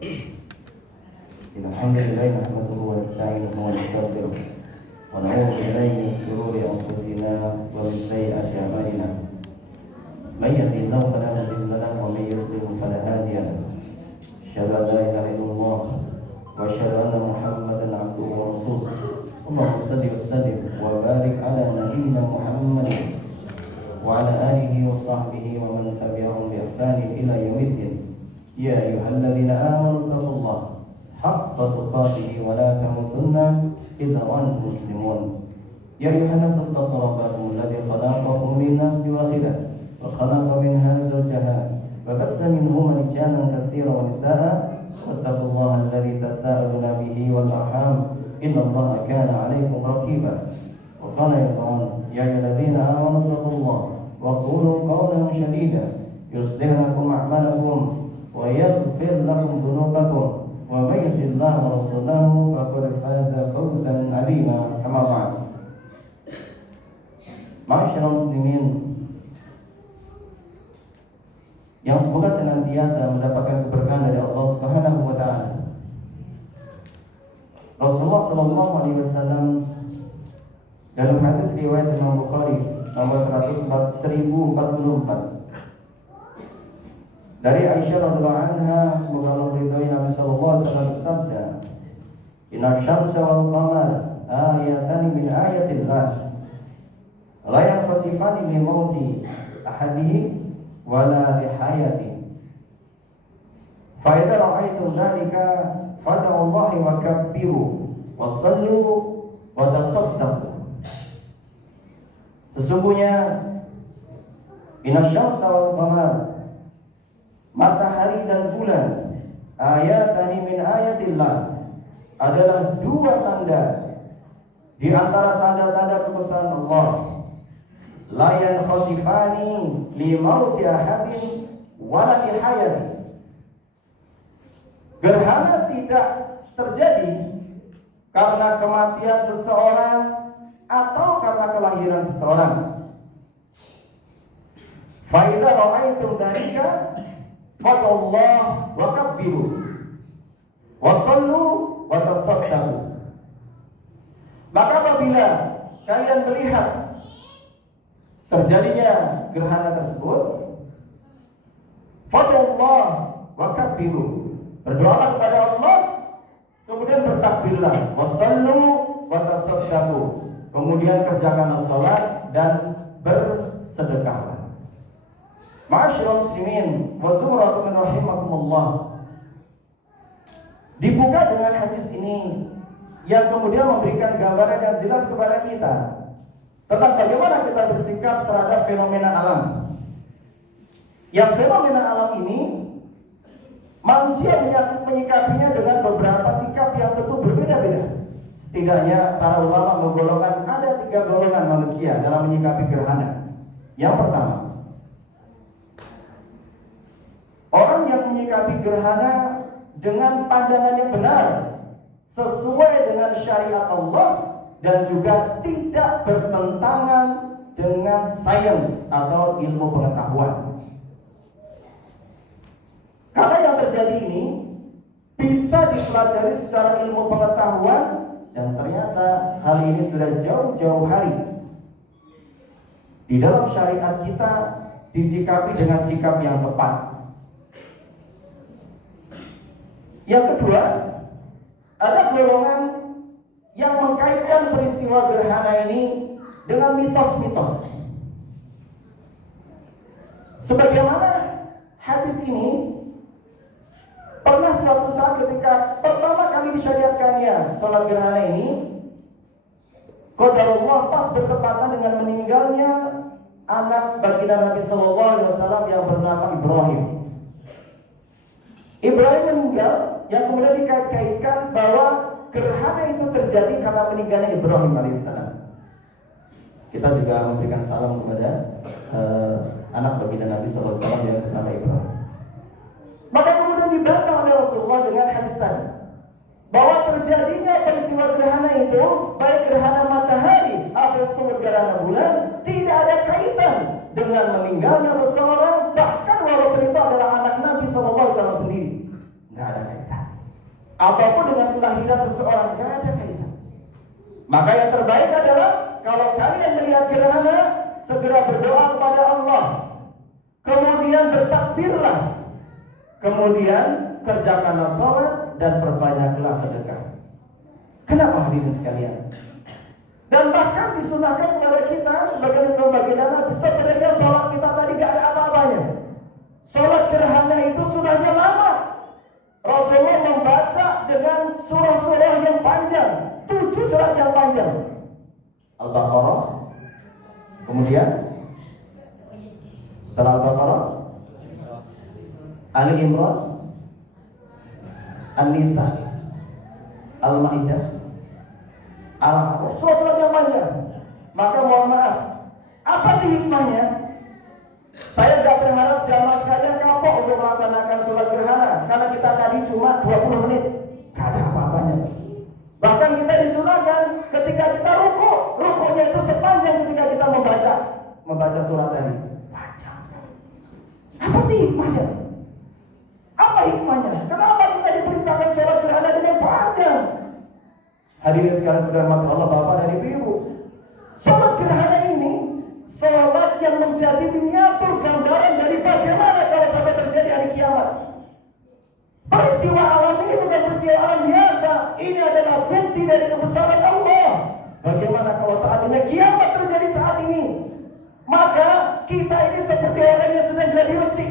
الحمد لله نحمده ونستعينه ونستغفره ونعوذ بالله من شرور انفسنا ومن سيئات اعمالنا من يهده الله فلا مضل له ومن يضلل فلا هادي له اشهد ان لا اله الا الله واشهد ان محمدا عبده ورسوله اللهم صل وسلم وبارك على نبينا محمد وعلى اله وصحبه ومن تبعهم باحسان الى يوم الدين يا ايها الذين امنوا اتقوا الله حق تقاته ولا تموتن إلا وأنتم مسلمون يا أيها الناس اتقوا ربكم الذي خلقكم من نفس واحدة وخلق منها زوجها وبث منهما رجالا كثيرا ونساء واتقوا الله الذي تساءلون به والأرحام إن الله كان عليكم رقيبا وقال أيضا يا أيها الذين آمنوا اتقوا الله وقولوا قولا سديدا يصلح لكم أعمالكم ويغفر لكم ذنوبكم ومن يطع الله ورسوله فقد فاز فوزا عظيما أما بعد Ma'asyiral muslimin yang semoga senantiasa mendapatkan keberkahan dari Allah Subhanahu wa taala. Rasulullah sallallahu alaihi wasallam dalam hadis riwayat Imam Bukhari nomor 1044 dari Aisyah radhiyallahu anha, semoga Allah ridhoi, Nabi sallallahu alaihi wasallam bersabda, "Inna syamsa wal qamara ayatan min ayatillah, la yanqasifani li mauti ahadihi wala li hayatihi. Fa idza ra'aytum dzalika fad'u Allah wa kabbiru wa sallu wa tasaddaqu." Sesungguhnya inna syamsa wal qamara, matahari dan bulan, ayatani min ayatillah, adalah dua tanda di antara tanda-tanda kebesaran Allah. La yankhasifani li mauti ahadin wala li hayati. Gerhana tidak terjadi karena kematian seseorang atau karena kelahiran seseorang. Fa idza ra'aytum dzalika fadallah wa kabbiru wa sallu wa tasaddaqu. Maka apabila kalian melihat terjadinya gerhana tersebut, fadallah wa kabbiru, berdoalah kepada Allah, kemudian bertakbirlah, wa sallu wa tasaddaqu, kemudian kerjakanlah salat dan bersedekahlah. Ma'asyiral muslimin wa zumratun rahimakumullah. Dibuka dengan hadis ini yang kemudian memberikan gambaran yang jelas kepada kita tentang bagaimana kita bersikap terhadap fenomena alam. Yang fenomena alam ini manusia menyikapinya dengan beberapa sikap yang tentu berbeda-beda. Setidaknya para ulama menggolongkan ada 3 golongan manusia dalam menyikapi gerhana. Yang pertama, orang yang menyikapi gerhana dengan pandangan yang benar, sesuai dengan syariat Allah, dan juga tidak bertentangan dengan sains atau ilmu pengetahuan. Karena yang terjadi ini bisa dipelajari secara ilmu pengetahuan, dan ternyata hal ini sudah jauh-jauh hari di dalam syariat kita disikapi dengan sikap yang tepat. Yang kedua, ada golongan yang mengkaitkan peristiwa gerhana ini dengan mitos-mitos. Sebagaimana hadis ini, pernah suatu saat ketika pertama kali disyariatkannya sholat gerhana ini, qadarullah pas bertepatan dengan meninggalnya anak baginda Nabi sallallahu alaihi wasallam yang bernama Ibrahim. Ibrahim meninggal, yang kemudian dikait-kaitkan bahwa gerhana itu terjadi karena meninggalnya Ibrahim alaihissalam. Kita juga memberikan salam kepada anak baginda Nabi sallallahu alaihi wasallam yang bernama Ibrahim. Maka kemudian dibantah oleh Rasulullah dengan hadis tadi, bahwa terjadinya peristiwa gerhana itu, baik gerhana matahari ataupun gerhana bulan, tidak ada kaitan dengan meninggalnya seseorang, bahkan walaupun itu adalah anak Nabi SAW sendiri. nggak ada kaitan. Ataupun dengan kelahiran seseorang, nggak ada kaitan. Maka yang terbaik adalah kalau kalian melihat gerhana, segera berdoa kepada Allah, kemudian bertakbirlah, kemudian kerjakanlah sholat dan perbanyaklah sedekah. Kenapa hadirin sekalian? Dan bahkan disunahkan kepada kita sebagai baginda Nabi, sebenarnya sholat kita tadi gak ada apa-apanya. Sholat gerhana itu sunahnya lama. Rasulullah membaca dengan surah-surah yang panjang, 7 surat yang panjang. Al-Baqarah, kemudian setelah Al-Baqarah, Ali Imran, An-Nisa, Al-Maidah, Al-A'raf, surat-surat yang panjang. Maka mohon maaf, apa sih hikmahnya? Saya gak berharap jamaah sekalian kapok untuk melaksanakan sholat gerhana, karena kita tadi cuma 20 menit, gak ada apa-apanya. Bahkan kita disunahkan ketika kita rukunya itu sepanjang ketika kita membaca surat tadi. Panjang sekali. Apa sih hikmahnya? Apa hikmahnya? Kenapa kita diperintahkan sholat gerhana dengan panjang? Hadirin sekalian saudara mati Allah, bapak dan ibu, sholat gerhana ini sholat yang menjadi miniatur gambaran dari bagaimana kalau sampai terjadi hari kiamat. Peristiwa alam ini bukan peristiwa alam biasa. Ini adalah bukti dari kebesaran Allah. Bagaimana kalau seandainya kiamat terjadi saat ini? Maka kita ini seperti orang yang sedang gladi resik,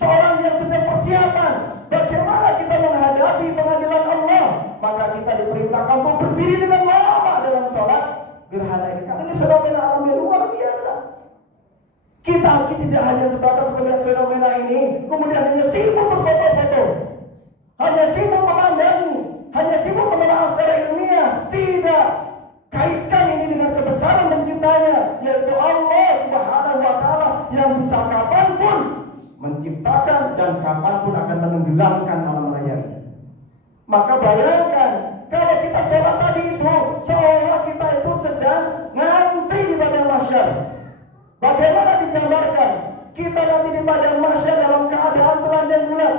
seorang yang sedang persiapan bagaimana kita menghadapi pengadilan Allah. Maka kita diperintahkan untuk berdiri dengan lama dalam sholat gerhana ini, karena ini fenomena alam yang luar biasa. Kita tidak hanya sebatas melihat fenomena ini kemudian hanya sibuk berfoto-foto, hanya sibuk memandangi, hanya sibuk menelaah secara ilmiah. Tidak, kaitkan ini dengan kebesaran penciptanya, yaitu Allah Subhanahu wa Ta'ala, yang bisa kapanpun menciptakan dan kapanpun akan menenggelamkan alam raya ini. Maka bayangkan kalau kita sholat tadi itu seolah kita itu sedang ngantri di padang mahsyar. Bagaimana digambarkan kita nanti di padang mahsyar dalam keadaan telanjang bulat?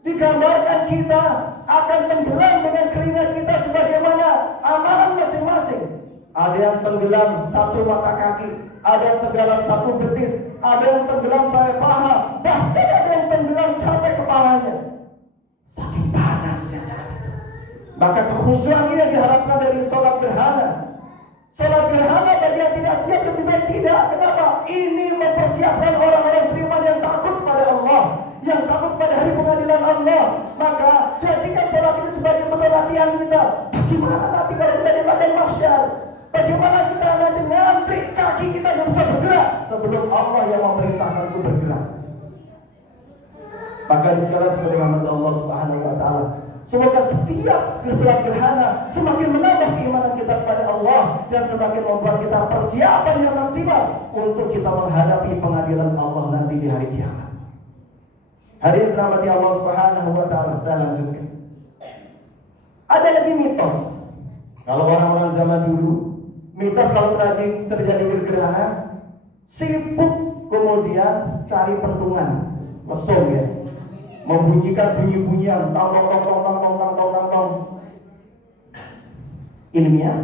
Digambarkan kita akan tenggelam dengan keringat kita sebagaimana amalan masing-masing. Ada yang tenggelam satu mata kaki, ada yang tenggelam satu betis, ada yang tenggelam sampai paha, bahkan ada yang tenggelam sampai kepalanya. Saking panasnya saat itu. Maka kekhusyuan ini diharapkan dari sholat gerhana. Sholat gerhana bagi yang tidak siap lebih baik tidak. Kenapa? Ini mempersiapkan orang-orang beriman yang takut pada Allah, yang takut pada hari pengadilan Allah. Maka jadikan sholat ini sebagai bekal latihan kita. Bagaimana nanti kalau kita di padang mahsyar? Bagaimana kita nanti ngantri kaki kita yang bisa bergerak sebelum Allah yang memerintahkan untuk bergerak? Maka di segala seperti Allah Subhanahu wa Ta'ala, semoga setiap sholat gerhana semakin menambah keimanan kita kepada Allah dan semakin membuat kita persiapan yang maksimal untuk kita menghadapi pengadilan Allah nanti di hari kiamat. Hadirin dirahmati Allah Subhanahu wa Ta'ala, saya lanjutkan. Ada lagi mitos. Kalau orang-orang zaman dulu, mitos kalau terjadi gerhana, sibuk kemudian cari pentungan, mesum ya, membunyikan bunyi-bunyian tong tong tong tong tong tong tong tong tong. Ilmiah?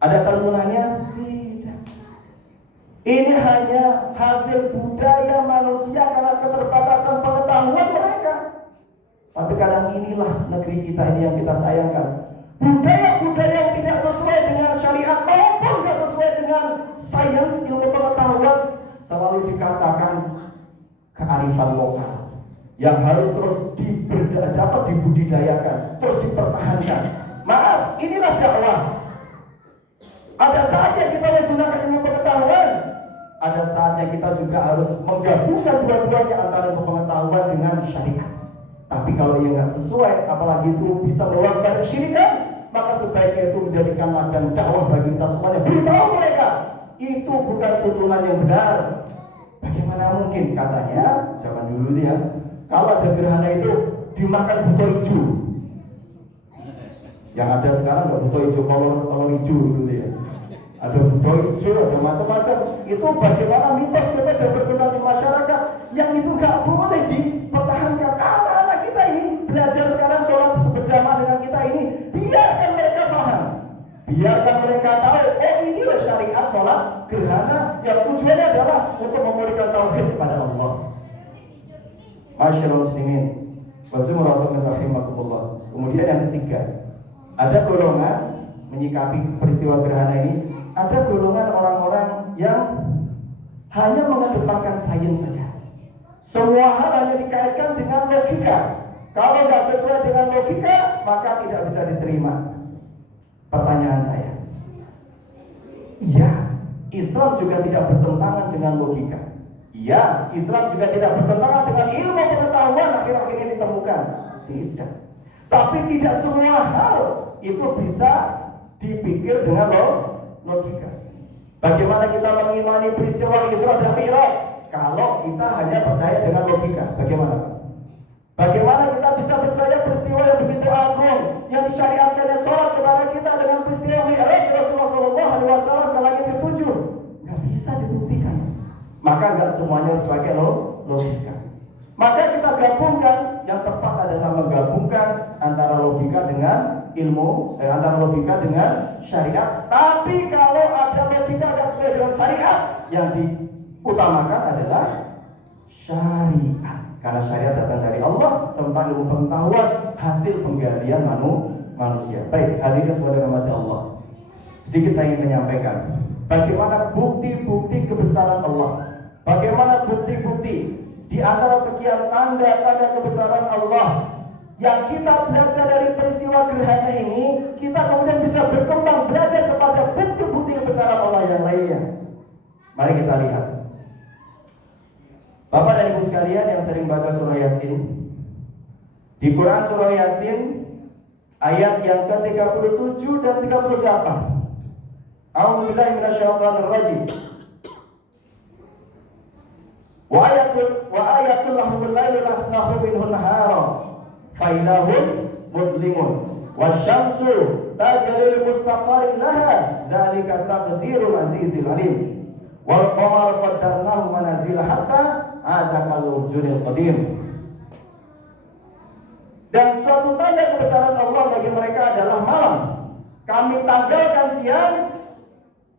Ada tantungannya? Tidak. Ini hanya hasil budaya manusia karena keterbatasan pengetahuan mereka. Tapi kadang inilah negeri kita ini yang kita sayangkan. Budaya-budaya yang tidak sesuai dengan syariat maupun tidak sesuai dengan sains ilmu pengetahuan selalu dikatakan kearifan lokal yang harus terus dapat dibudidayakan, terus dipertahankan. Maaf, inilah dakwah. Ada saatnya kita menggunakan ilmu pengetahuan, ada saatnya kita juga harus menggabungkan dua-duanya antara ilmu pengetahuan dengan syariat. Tapi kalau ia nggak sesuai, apalagi itu bisa membawa kepada kesyirikan, maka sebaiknya itu menjadikan ladang dakwah bagi kita semuanya. Beritahu mereka, itu bukan tuntunan yang benar. Bagaimana mungkin katanya zaman dulu ya, kalau ada gerhana itu dimakan buto hijau. Yang ada sekarang nggak buto hijau, kalau hijau dulu ya. Ada buto hijau, ada macam-macam. Itu bagaimana mitos-mitos yang berkembang di masyarakat yang itu nggak boleh dipertahankan. mereka tahu, oh inilah syariat sholat gerhana yang tujuannya adalah untuk memulihkan tauhid kepada Allah. Masyaallah muslimin, wazumuratukum rahimakumullah. Kemudian yang ketiga, ada golongan menyikapi peristiwa gerhana ini, ada golongan orang-orang yang hanya mengedepankan sains saja. Semua hal hanya dikaitkan dengan logika. Kalau nggak sesuai dengan logika, maka tidak bisa diterima. Pertanyaan saya, iya, Islam juga tidak bertentangan dengan logika. Iya, Islam juga tidak bertentangan dengan ilmu pengetahuan akhir-akhir ini ditemukan. Tidak. Tapi tidak semua hal itu bisa dipikir dengan logika. Bagaimana kita mengimani peristiwa Isra dan Mi'raj kalau kita hanya percaya dengan logika? Bagaimana? Bagaimana kita bisa percaya peristiwa yang begitu agung yang disyariatkannya sholat kepada kita dengan peristiwa Mi'raj Rasulullah SAW ke langit ke-7? Nggak bisa dibuktikan. Maka nggak semuanya harus pakai logika. Maka kita gabungkan, yang tepat adalah menggabungkan antara logika dengan ilmu, antara logika dengan syariat. Tapi kalau ada logika yang sesuai dengan syariat, yang diutamakan adalah syariat. Karena syariat datang dari Allah, sementara ilmu pengetahuan hasil penggalian manusia. Baik, hadirin semua dirahmati Allah. Sedikit saya ingin menyampaikan bagaimana bukti-bukti kebesaran Allah. Bagaimana bukti-bukti di antara sekian tanda-tanda kebesaran Allah yang kita belajar dari peristiwa gerhana ini, kita kemudian bisa berkembang belajar kepada bukti-bukti kebesaran Allah yang lainnya. Mari kita lihat. Bapak dan Ibu sekalian yang sering baca surah Yasin, di Quran surah Yasin ayat yang ke-37 dan 38. A'udzubillahi minasyaitonir rajim. Wa ayatul lahumul lailu naslahu minhu nahara fa idahum mudlimun wasyamsu tajri li mustaqarrin laha dzalika taqdirul azizil alim wal qamara qaddarnahu manazila hatta ada kalurjunil qadim. Dan suatu tanda kebesaran Allah bagi mereka adalah malam. Kami tanggalkan siang,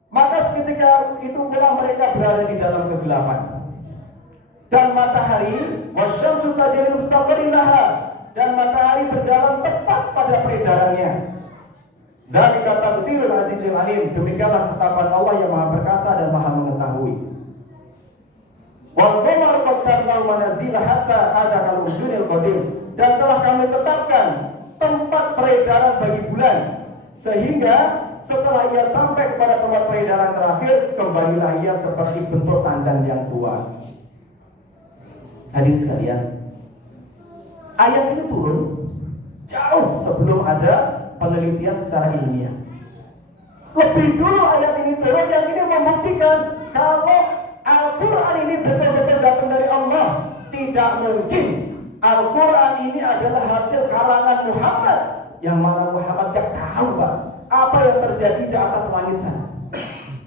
maka seketika itu pula mereka berada di dalam kegelapan. Dan matahari, wasyamsu tajri mustaqarrin laha, dan matahari berjalan tepat pada peredarannya. Dzalika taqdirul azizil alim. Demikianlah ketetapan Allah yang Maha Perkasa dan Maha Mengetahui. Wal qamar qaddarnahu manazila hatta ada kalurjunil qadim. Dan telah kami tetapkan tempat peredaran bagi bulan, sehingga setelah ia sampai kepada tempat peredaran terakhir, kembalilah ia seperti bentuk tandan yang tua. Hadirin sekalian, ayat ini turun jauh sebelum ada penelitian secara ilmiah. Lebih dulu ayat ini turun, yang ini membuktikan kalau Al-Quran ini betul-betul datang dari Allah. Tidak mungkin Al-Quran ini adalah hasil karangan Muhammad, yang mana Muhammad gak tahu Pak apa yang terjadi di atas langit sana.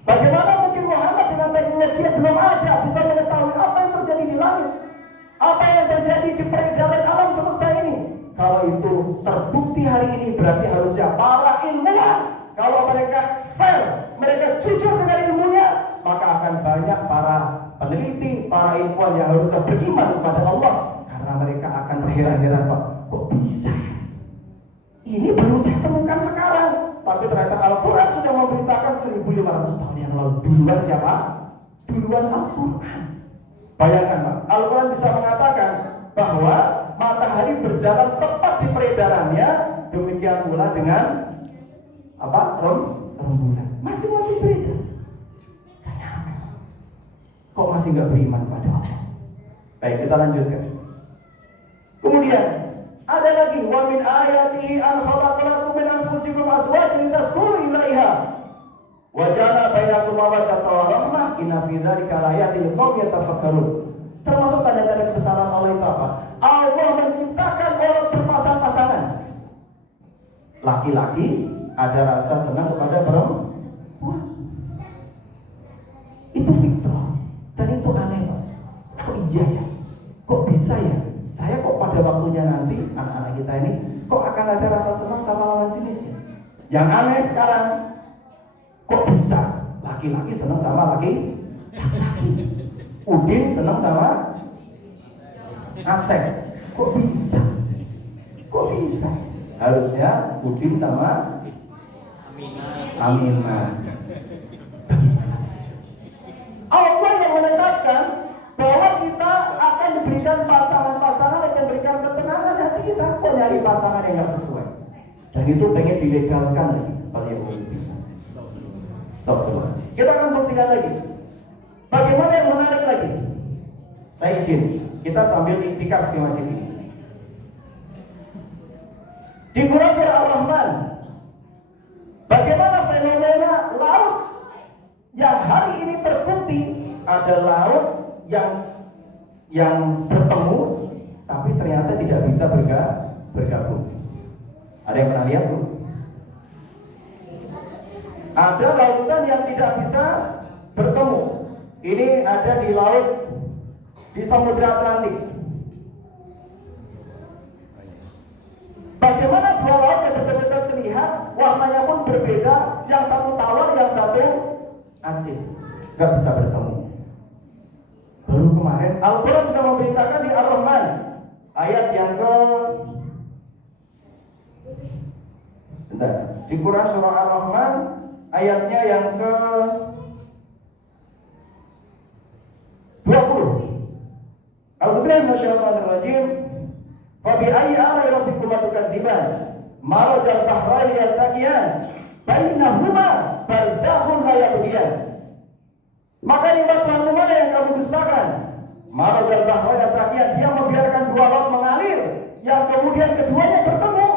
Bagaimana mungkin Muhammad dengan teknologi yang belum ada bisa mengetahui apa yang terjadi di langit, apa yang terjadi di peredaran alam semesta ini? Kalau itu terbukti hari ini, berarti harusnya para ilmuwan, kalau mereka fair, mereka jujur dengan ilmunya, maka akan banyak para peneliti, para ilmuwan yang harusnya beriman kepada Allah, karena mereka akan terheran-heran, Pak, kok bisa ya? Ini baru saya temukan sekarang, tapi ternyata Al-Quran sudah memberitakan 1500 tahun yang lalu. Duluan siapa? Duluan Al-Quran. Bayangkan Pak, Al-Quran bisa mengatakan bahwa matahari berjalan tepat di peredarannya, demikian pula dengan rembulan. Masing-masing beredar. Kok masih nggak beriman pada Allah? Baik, kita lanjutkan. Kemudian ada lagi, wa min ayatihi an khalaqalakum min anfusikum azwajan litaskunu ilaiha wa ja'ala bainakum mawaddatan wa rahmah inna fi dzalika laayatin liqaumin yatafakkarun. Termasuk tanda-tanda kebesaran Allah itu apa? Allah menciptakan orang berpasang-pasangan. Laki-laki ada rasa senang kepada perempuan. Itu fitrah. Dan itu aneh Pak. Kok iya ya? Kok bisa ya? Saya kok pada waktunya nanti anak-anak kita ini kok akan ada rasa senang sama lawan jenisnya. Yang aneh sekarang, Kok bisa? Laki-laki senang sama laki-laki. Udin senang sama Asep. Kok bisa? Kok bisa? Harusnya Udin sama Aminah. Allah yang menetapkan bahwa kita akan diberikan pasangan-pasangan yang memberikan ketenangan hati kita. Kok nyari pasangan yang gak sesuai? Dan itu pengen dilegalkan lagi oleh Yahudi. Stop dulu. Kita akan buktikan lagi. Bagaimana yang menarik lagi? Saya izin, kita sambil iktikaf di masjid ini. Di Quran surah Ar-Rahman, bagaimana fenomena laut yang hari ini terbukti ada laut yang bertemu tapi ternyata tidak bisa bergabung. Ada yang pernah lihat tuh? Ada lautan yang tidak bisa bertemu. Ini ada di laut di Samudra Atlantik. Bagaimana dua laut yang betul-betul terlihat, warnanya pun berbeda, yang satu tawar, yang satu asin, nggak bisa bertemu. Baru kemarin Al-Quran sudah memberitakan di Ar-Rahman ayat yang di Quran surah Ar-Rahman ayatnya yang ke 20. A'udzubillahi minasyaitonir rajim. Fa bi ayyi ala'i rabbikuma tukadziban? Marajal bahraini yaltaqiyan bainahuma barzakhun la yabghiyan. Maka nikmat Tuhanmu mana yang kamu dustakan? Marajal bahraini yaltaqiyan, dia membiarkan dua laut mengalir yang kemudian keduanya bertemu.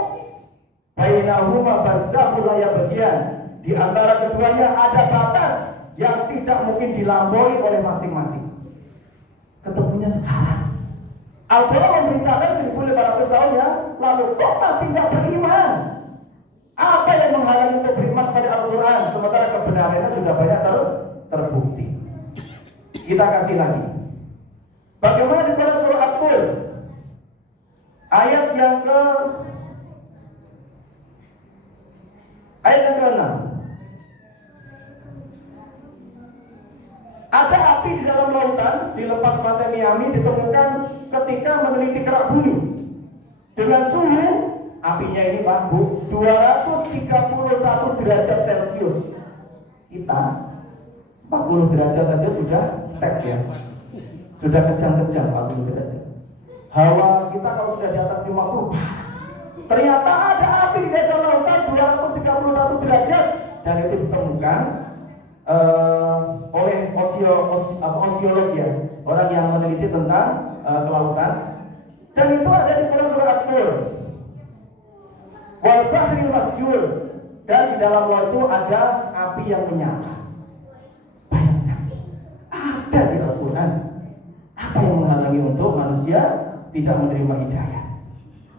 Bainahuma barzakhun la yabghiyan. Di antara keduanya ada batas yang tidak mungkin dilampaui oleh masing-masing. Ketemunya sekarang. Al-Quran memberitakan 1500 tahun yang lalu. Kok masih nggak beriman? Apa yang menghalangi untuk beriman pada Al-Quran? Sementara kebenarannya sudah banyak terbukti. Kita kasih lagi. Bagaimana di dalam surah At-Tur ayat yang ke-6. Ada api di dalam lautan di lepas pantai Miami ditemukan ketika meneliti kerak bumi. Dengan suhu apinya ini Pak Bu 231 derajat Celcius. Kita 40 derajat aja sudah step ya. Sudah kejang-kejang 40 derajat. Hawa kita kalau sudah di atas 50 panas. Ternyata ada api di dasar lautan 231 derajat dan itu ditemukan oleh osiolog ya, orang yang meneliti tentang kelautan, dan itu ada di Quran surah At-Tur. Wal bahril masjur, dan di dalam laut itu ada api yang menyala. Bayangkan, ada di Al-Quran. Apa yang menghalangi untuk manusia tidak menerima hidayah?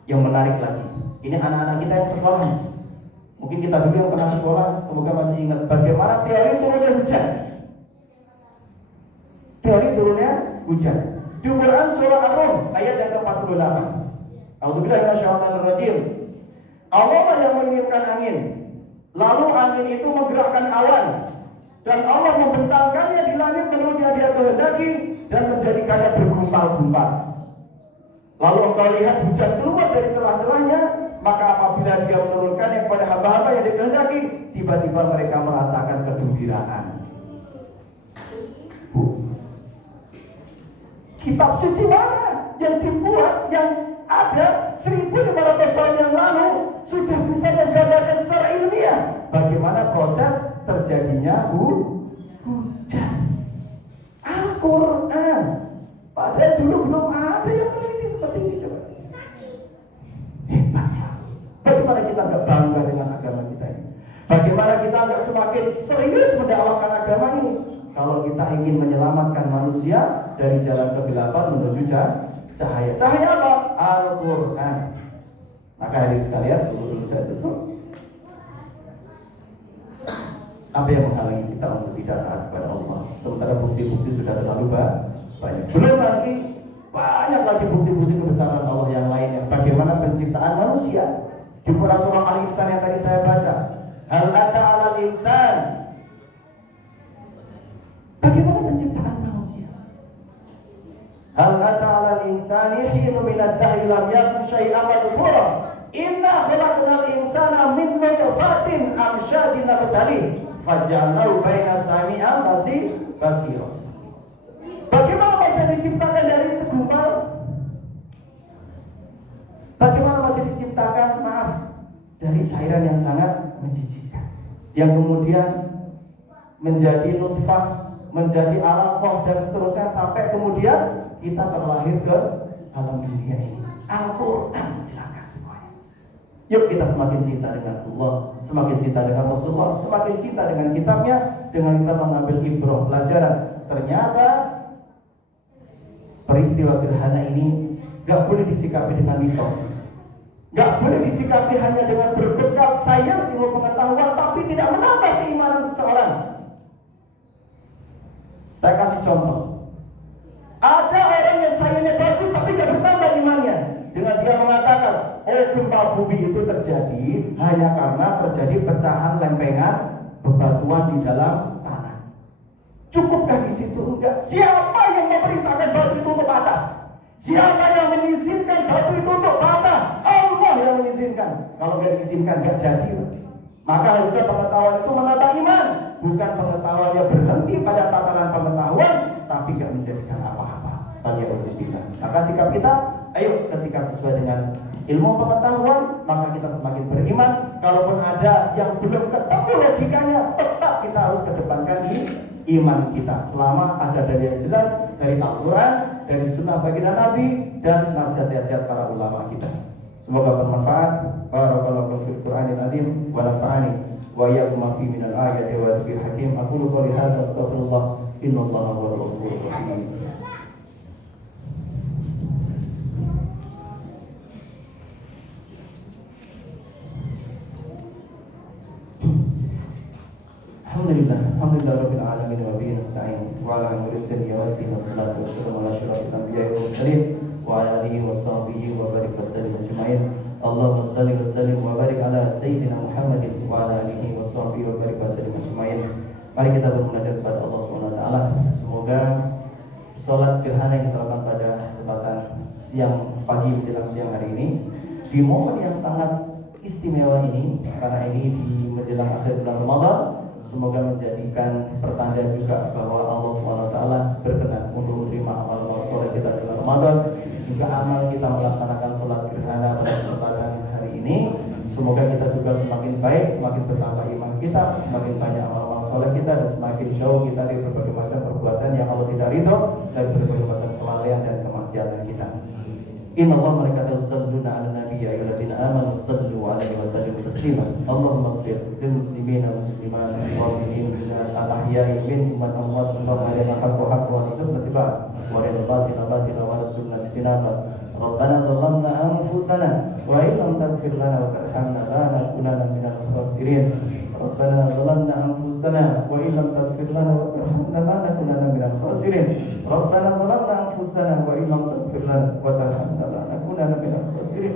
Yang menarik lagi, ini anak-anak kita yang sekolah. Mungkin kita dulu yang pernah sekolah, semoga masih ingat bagaimana teori turunnya hujan. Teori turunnya hujan. Di Quran surah Ar-Rum ayat yang ke-48. A'udzubillahi minasyaitonir rajim. Allah yang mengirimkan angin. Lalu angin itu menggerakkan awan dan Allah membentangkannya di langit menurut yang Dia kehendaki dan menjadikannya bergumpal-gumpal. Lalu engkau lihat hujan keluar dari celah-celahnya, maka apabila Dia menurunkannya kepada hamba-hamba yang dikehendaki, tiba-tiba mereka merasakan kegembiraan. Kitab suci mana yang dibuat, yang ada 1500 tahun yang lalu sudah bisa menggambarkan secara ilmiah bagaimana proses terjadinya hujan. Al-Quran. Padahal dulu belum ada yang meneliti seperti ini. Coba. Hebatnya. Bagaimana kita nggak bangga dengan agama kita ini? Bagaimana kita nggak semakin serius mendakwahkan agama ini? Kalau kita ingin menyelamatkan manusia dari jalan kegelapan menuju cahaya. Cahaya apa? Al-Quran. Maka hadirin sekalian, dulu saya tutup. Apa yang menghalangi kita untuk tidak taat kepada Allah? Sementara bukti-bukti sudah terlalu banyak. Belum lagi banyak lagi bukti-bukti kebesaran Allah yang lainnya. Bagaimana penciptaan manusia? Di Quran surah Al-Insan yang tadi saya baca. Hal ata 'alal insan Bagaimana penciptaan manusia? Hal ata 'alal insani hinun minad dahri lam yakun syai'an madhkura. Inna khalaqnal insana min nutfatin amsyajin nabtalih faj'alnahu baina sami'an basira. Bagaimana manusia diciptakan dari segumpal? Bagaimana manusia diciptakan? Maaf, dari cairan yang sangat menjijikkan, yang kemudian menjadi nutfah, menjadi alaqah dan seterusnya sampai kemudian kita terlahir ke alam dunia ini. Al-Quran menjelaskan semuanya. Yuk kita semakin cinta dengan Allah, semakin cinta dengan Rasulullah, semakin cinta dengan kitabnya, dengan kita mengambil ibrah pelajaran. Ternyata peristiwa gerhana ini gak boleh disikapi dengan mitos, gak boleh disikapi hanya dengan berbekal sains ilmu pengetahuan, tapi tidak menambah keimanan seseorang. Saya kasih contoh. Ada orang yang sainsnya bagus tapi gak bertambah imannya, dengan dia mengatakan, oh gempa bumi itu terjadi hanya karena terjadi pecahan lempengan bebatuan di dalam tanah. Cukupkah di situ? Enggak. Siapa yang memerintahkan batu itu untuk patah? Siapa yang mengizinkan batu itu untuk patah? Allah yang mengizinkan. Kalau nggak diizinkan nggak jadi. Maka harusnya pengetahuan itu menambah iman, bukan pengetahuan yang berhenti pada tataran pengetahuan tapi nggak menjadikan apa-apa. Maka sikap kita, ayo ketika sesuai dengan ilmu pengetahuan, maka kita semakin beriman. Kalaupun ada yang belum ketemu logikanya, tetap kita harus kedepankan di iman kita. Selama ada dari yang jelas dari Al-Quran, dari sunnah baginda Nabi, dan nasihat-nasihat para ulama kita. Semoga bermanfaat. Barakallahu fil Qur'anil azim wa nafa'ani wa iyyakum fi minal ayati wa dzikril hakim. Aqulu qouli hadza astaghfirullah innallaha huwal ghafurur rahim. Alhamdulillah rabbil alamin wa bihi nasta'in wa ala amril dunya wa din wassalatu wassalamu ala asyrafil anbiya'i wal mursalin wa ala alihi wa sahbihi wa barik wa sallim ajma'in. Allahumma shalli wa sallim wa barik ala sayyidina Muhammadin wa ala alihi wa sahbihi wa barik wa sallim ajma'in. Mari kita bermunajat kepada Allah Subhanahu wa taala. Semoga salat gerhana yang kita lakukan pada kesempatan siang pagi menjelang siang hari ini di momen yang sangat istimewa ini, karena ini di menjelang akhir bulan Ramadan, semoga menjadikan pertanda juga bahwa Allah SWT berkenan untuk menerima amal-amal soleh kita di bulan Ramadan. Juga amal kita melaksanakan sholat gerhana pada kesempatan hari ini, semoga kita juga semakin baik, semakin bertambah iman kita, semakin banyak amal-amal soleh kita, dan semakin jauh kita dari berbagai macam perbuatan yang Allah tidak ridho, dari berbagai macam kelalaian dan kemaksiatan kita. Inna Allah malaikatahu yusholluna 'alan nabi ya ayyuhalladzina amanu shallu 'alaihi wa sallimu taslima. Allahumma ighfir lil muslimina wal muslimat wal mu'minina al-ahya'i minhum wal amwat sallallahu alaihi wa sallam wa rasulna tiba wa lil batil wa rasulna istinaba. Rabbana zalamna anfusana wa illam taghfir lana wa tarhamna lanakunanna minal khasirin. Rabbana zalamna anfusana wa illam taghfir lana wa tarhamna lanakunanna minal khasirin. Rabbana zalamna anfusana wa illam taghfir lana wa tarhamna lanakunanna minal khasirin.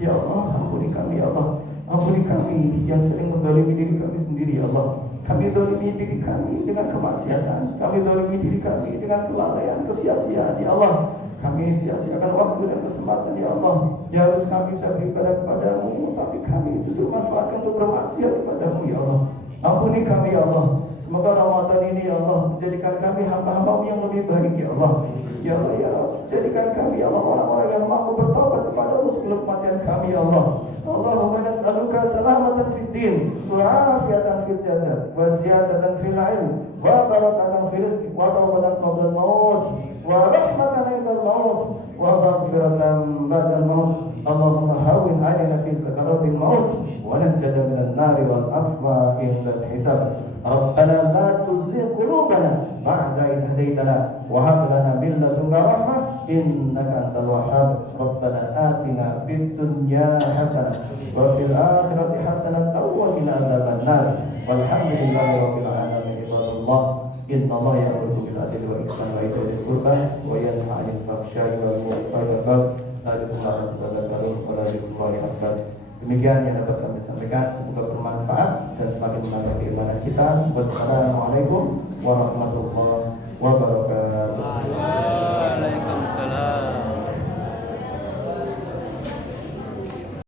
Ya Allah, ampuni kami ya Allah. Ampuni kami yang sering menzalimi diri kami sendiri ya Allah. Kami zalimi diri kami dengan kemaksiatan, kami zalimi diri kami dengan kelalaian, kesia-siaan ya Allah. Kami sia-siakan waktu dan kesempatan ya Allah. Ya harus kami bisa beribadah kepadamu, tapi kami justru manfaatkan untuk bermaksiat kepadamu ya Allah. Ampuni kami ya Allah. Semoga Ramadan ini ya Allah menjadikan kami hamba-hamba-Mu yang lebih baik ya Allah. Ya Allah ya Allah, jadikan kami ya Allah orang-orang yang mampu bertobat kepadamu sebelum kematian kami ya Allah. Allahumma nas'aluka salamatan fid din wa afiatan fil jasad wa ziyadatan fil ilm wa barakatan fil rizq wa tawbatan qabla al-maut wa rahmatan 'inda al-maut wa maghfiratan ba'da al-maut. Allahumma hawwin 'alaina fi sakaratil maut wa najjina minan nari wal afwa inda al-hisab. Rabbana la tuzigh qulubana ba'da idh hadaytana wa hab lana min ladunka rahmah innaka antal wahhab. Rabbana atina fid dunya hasanah wa fil akhirati hasanah wa qina adzaban nar. Walhamdulillahi rabbil alamin. Ibadallah, innallaha ya'muru bil adli wal ihsani wa ita'i dzil qurba wa yanha 'anil fahsya'i wal munkari wal baghi. Demikian yang dapat kami sampaikan, semoga bermanfaat dan semakin menambah keimanan kita. Wassalamualaikum warahmatullahi wabarakatuh.